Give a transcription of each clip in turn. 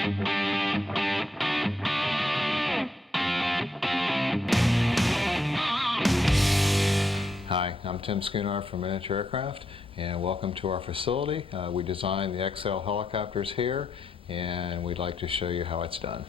Hi, I'm Tim Schoonard from Miniature Aircraft, and welcome to our facility. We designed the XL helicopters here, and we'd like to show you how it's done.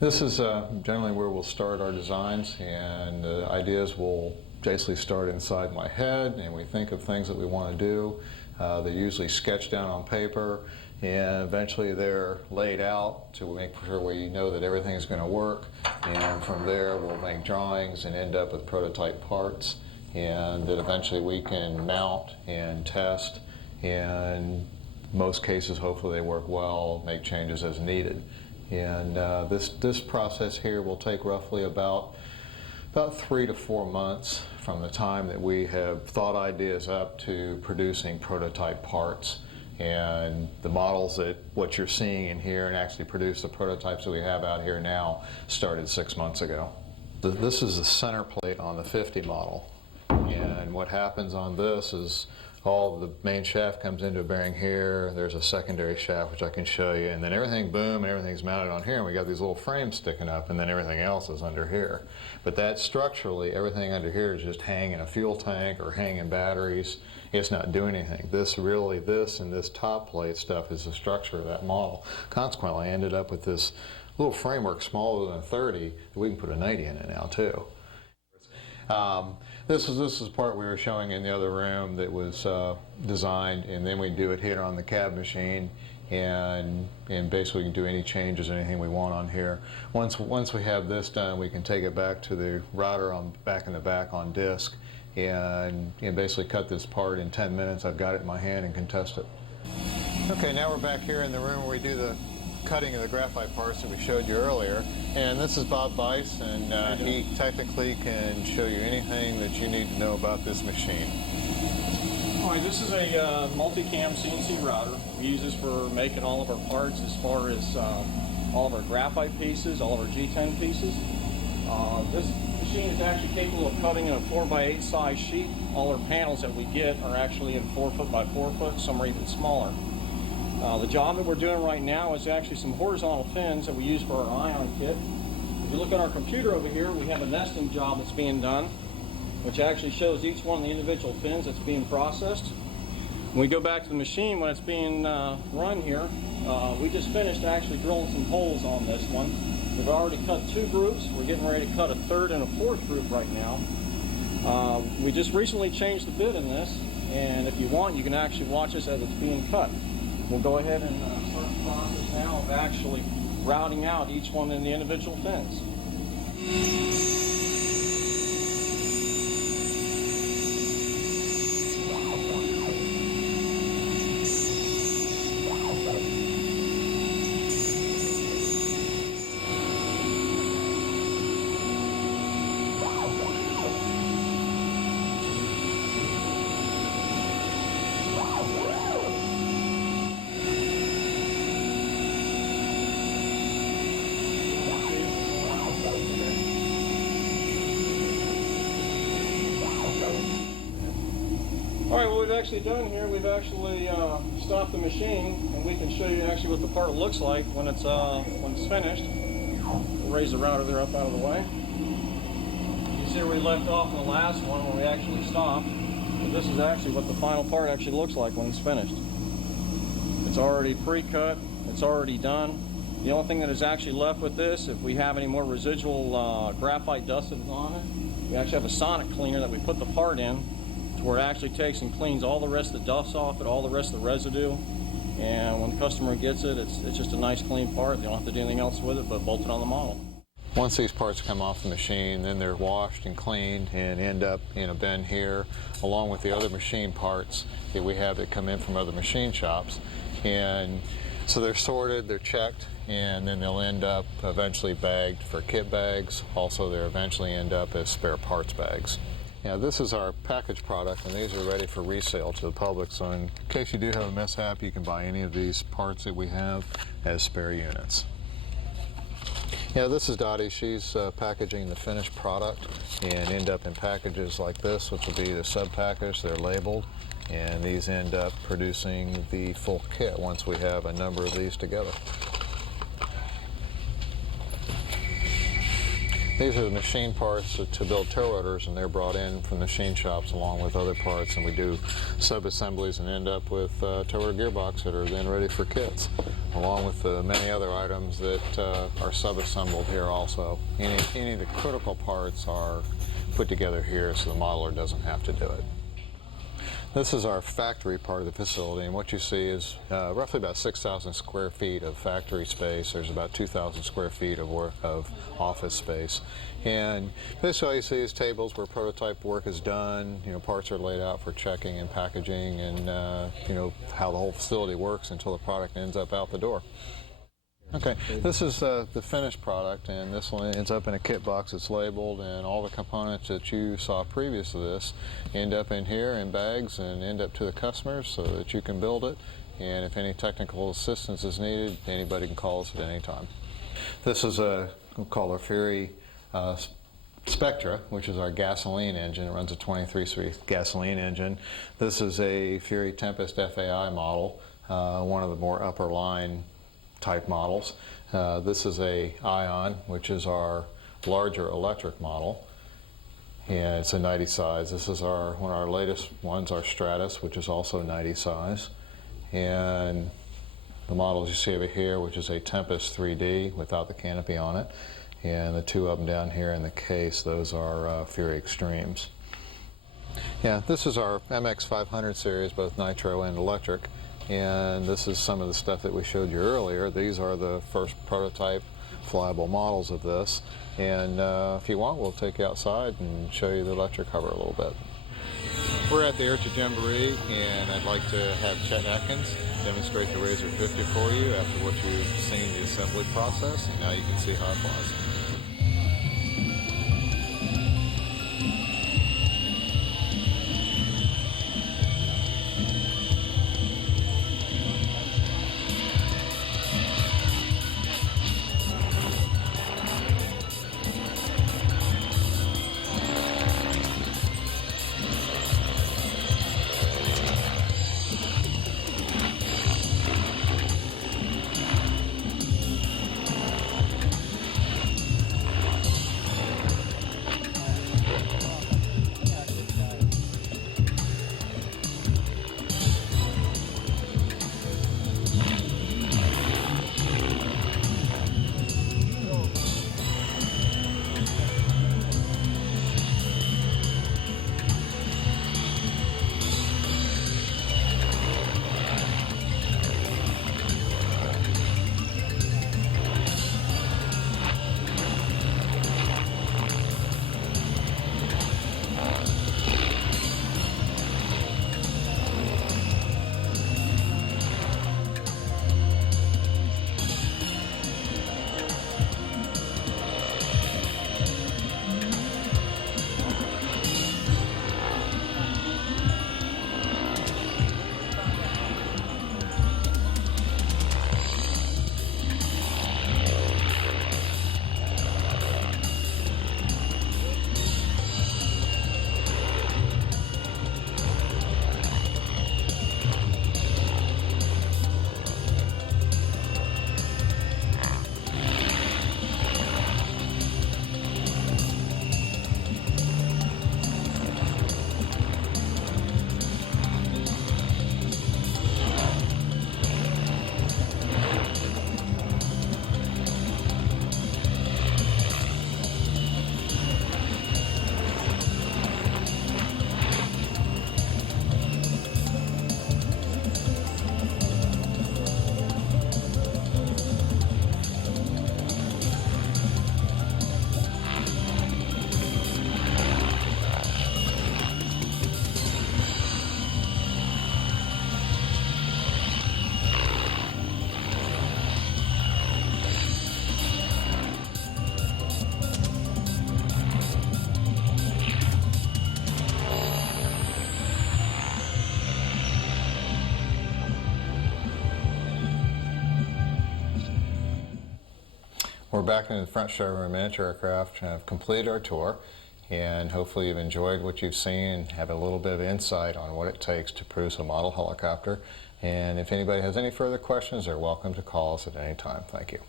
This is generally where we'll start our designs, and the ideas will basically start inside my head, and we think of things that we want to do. They're usually sketched down on paper, and eventually they're laid out to make sure we know that everything is going to work, and from there we'll make drawings and end up with prototype parts, and that eventually we can mount and test, and in most cases hopefully they work well, make changes as needed. And this process here will take roughly about 3 to 4 months from the time that we have thought ideas up to producing prototype parts. And the models that what you're seeing in here and actually produce the prototypes that we have out here now started 6 months ago. This is the center plate on the 50 model. And what happens on this is all the main shaft comes into a bearing here. There's a secondary shaft which I can show you, and then everything, boom, and everything's mounted on here, and we got these little frames sticking up, and then everything else is under here. But that structurally, everything under here is just hanging a fuel tank or hanging batteries. It's not doing anything. This and this top plate stuff is the structure of that model. Consequently, I ended up with this little framework smaller than a 30 that we can put a 90 in it now too. This is the part we were showing in the other room that was designed, and then we do it here on the cab machine, and basically we can do any changes, anything we want on here. Once we have this done, we can take it back to the router back in the back on disk, and basically cut this part in 10 minutes. I've got it in my hand and can test it. Okay, now we're back here in the room where we do the cutting of the graphite parts that we showed you earlier, and this is Bob Bice, and he technically can show you anything that you need to know about this machine. All right, this is a multi-cam CNC router. We use this for making all of our parts as far as all of our graphite pieces, all of our G10 pieces. This machine is actually capable of cutting in a 4x8 size sheet. All our panels that we get are actually in 4 foot by 4 foot, some are even smaller. The job that we're doing right now is actually some horizontal fins that we use for our ion kit. If you look at our computer over here, we have a nesting job that's being done, which actually shows each one of the individual fins that's being processed. When we go back to the machine, when it's being run here, we just finished actually drilling some holes on this one. We've already cut 2 groups. We're getting ready to cut a 3rd and a 4th group right now. We just recently changed the bit in this, and if you want, you can actually watch this as it's being cut. We'll go ahead and start the process now of actually routing out each one in the individual fins. All right, what we've actually done here, we've actually stopped the machine, and we can show you actually what the part looks like when it's finished. We'll raise the router there up out of the way. You see where we left off in the last one when we actually stopped. But this is actually what the final part actually looks like when it's finished. It's already pre-cut, it's already done. The only thing that is actually left with this, if we have any more residual graphite dust that's on it, we actually have a sonic cleaner that we put the part in, where it actually takes and cleans all the rest of the dust off it, all the rest of the residue, and when the customer gets it, it's just a nice clean part. They don't have to do anything else with it but bolt it on the model. Once these parts come off the machine, then they're washed and cleaned and end up in a bin here, along with the other machine parts that we have that come in from other machine shops. And so they're sorted, they're checked, and then they'll end up eventually bagged for kit bags. Also, they'll eventually end up as spare parts bags. Yeah, this is our package product, and these are ready for resale to the public. So in case you do have a mishap, you can buy any of these parts that we have as spare units. Yeah, this is Dottie. She's packaging the finished product and end up in packages like this, which will be the sub-package. They're labeled, and these end up producing the full kit once we have a number of these together. These are the machine parts to build tow rotors, and they're brought in from the machine shops along with other parts, and we do sub-assemblies and end up with tow rotor gearbox that are then ready for kits, along with the many other items that are sub-assembled here also. Any of the critical parts are put together here so the modeler doesn't have to do it. This is our factory part of the facility, and what you see is roughly about 6,000 square feet of factory space. There's about 2,000 square feet of office space. And basically all you see is tables where prototype work is done, parts are laid out for checking and packaging, and how the whole facility works until the product ends up out the door. Okay, this is the finished product, and this one ends up in a kit box that's labeled, and all the components that you saw previous to this end up in here in bags and end up to the customers so that you can build it. And if any technical assistance is needed, anybody can call us at any time. This is we'll call our Fury Spectra, which is our gasoline engine. It runs a 23-speed gasoline engine. This is a Fury Tempest FAI model, one of the more upper line type models. This is a Ion, which is our larger electric model, and it's a 90 size. This is one of our latest ones, our Stratus, which is also 90 size. And the models you see over here, which is a Tempest 3D without the canopy on it, and the two of them down here in the case, those are Fury Extremes. Yeah, this is our MX500 series, both nitro and electric. And this is some of the stuff that we showed you earlier. These are the first prototype flyable models of this. And if you want, we'll take you outside and show you the electric cover a little bit. We're at the Air to Jamboree, and I'd like to have Chet Atkins demonstrate the Razor 50 for you after what you've seen the assembly process, and now you can see how it flies. We're back in the front showroom of miniature aircraft and have completed our tour, and hopefully you've enjoyed what you've seen and have a little bit of insight on what it takes to produce a model helicopter. And if anybody has any further questions, they're welcome to call us at any time. Thank you.